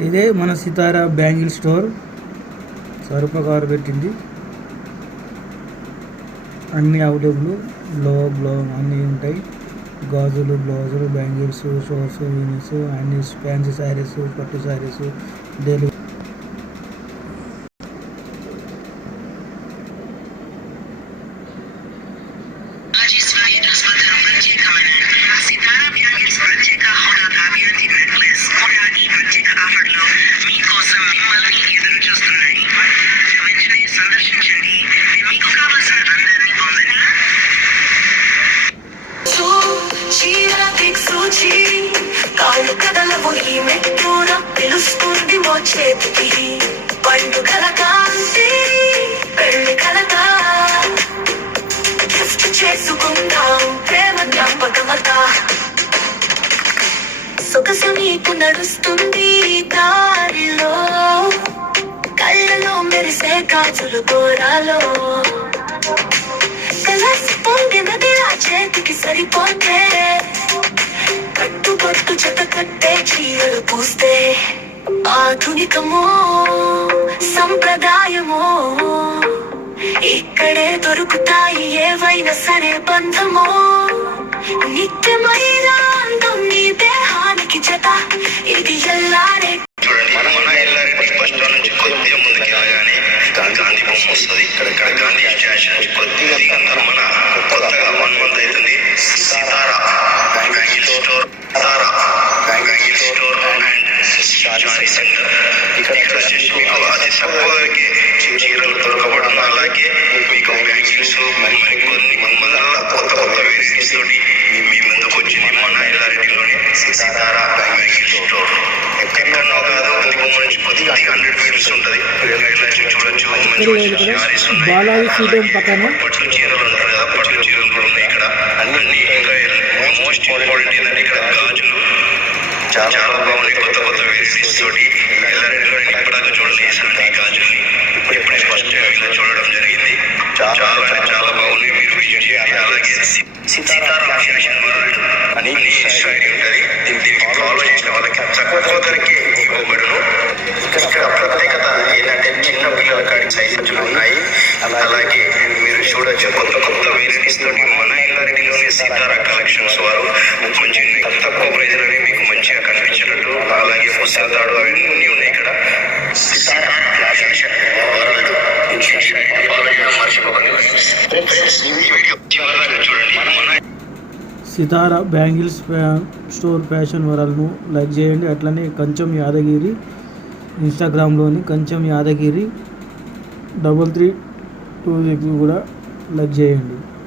ఇదే మన సితారా bangle store. సరుపకారు పెట్టింది. అన్నీ అవైలబుల్ బ్లో బ్లో అన్నీ ఉంటాయి. గాజులు బ్లౌజులు బ్యాంగిల్స్ షోస్ యూనిస్ అన్ని ఫ్యాన్సీ శారీస్ పట్టు శారీస్ డైలీ కదలవు ఈ మెట్టూర పిలుస్తుంది మో చేతికి. పండుగల కాంతి పెళ్ళి కలగా గిఫ్ట్ చేసుకుందాం ప్రేమ జ్ఞాపకమత. సొగసు నీకు నడుస్తుంది దారిలో. కళ్ళలో మెరిసే కాజులు గోరాలో కలసి పొందినది ఆ చేతికి సరిపోతే. కట్టు బతుకు చెత్త కట్టే చీరలు పూస్తే ఆధునికమో సంప్రదాయమో. ఇక్కడే దొరుకుతాయి ఏవైనా సరే బంధమో. నిత్యమైన అందం నీ దేహానికి జత. ఇది ఎల్లారే ఇక్కడ వచ్చేసి అతి చీరలు దొరకబడును అలాగే మీకు కొన్ని కొత్త కొత్త వెరైటీస్ తోటి మీ ముందుకు వచ్చింది మన ఎల్లారెడ్డిలోని సీతారా బ్యాంగిల్ స్టోర్ ఎక్కడో కాదు నుంచి కొద్దిగా హండ్రెడ్ మీటర్స్ ఉంటుంది చూడొచ్చు బాలాజీ సీడం పక్కన పట్టు చీరలు ఉంటారు కదా పట్టు చీరలు కూడా ఉన్నాయి ఇక్కడ అన్ని ఇంకా మోస్ట్ ఇంపార్టెంట్ ఏంటంటే ఇక్కడ గాజులు చాలా బాగుంది కొత్త కొత్త వెరైటీస్ తోటి ఎల్లారెడ్డిలో ఇప్పటిదాకా చూడండి ఇలాంటి గాజుల్ని ఇప్పుడే ఫస్ట్ ఇలా చూడడం జరిగింది. చాలా చాలా బాగుంది మీరు విజిట్ చేయాలి అలాగే సీతారాం ఫ్యాషన్ వరల్డ్ అని సైడ్ ఉంటుంది దీనికి ఫాలో చేసిన వాళ్ళకి తక్కువ ధరకే ఇవ్వబడును. ఇక్కడ ప్రత్యేకత ఏంటంటే చిన్న పిల్లల కాడి సైజులు ఉన్నాయి. అలాగే మీరు చూడొచ్చు. సితారా బ్యాంగిల్స్ ఫ్యా- స్టోర్ ఫ్యాషన్ వరల్డ్ను లైక్ చేయండి. అట్లనే Kancham Yadagiri ఇన్స్టాగ్రామ్లోని Kancham Yadagiri double three two six కూడా లైక్ చేయండి.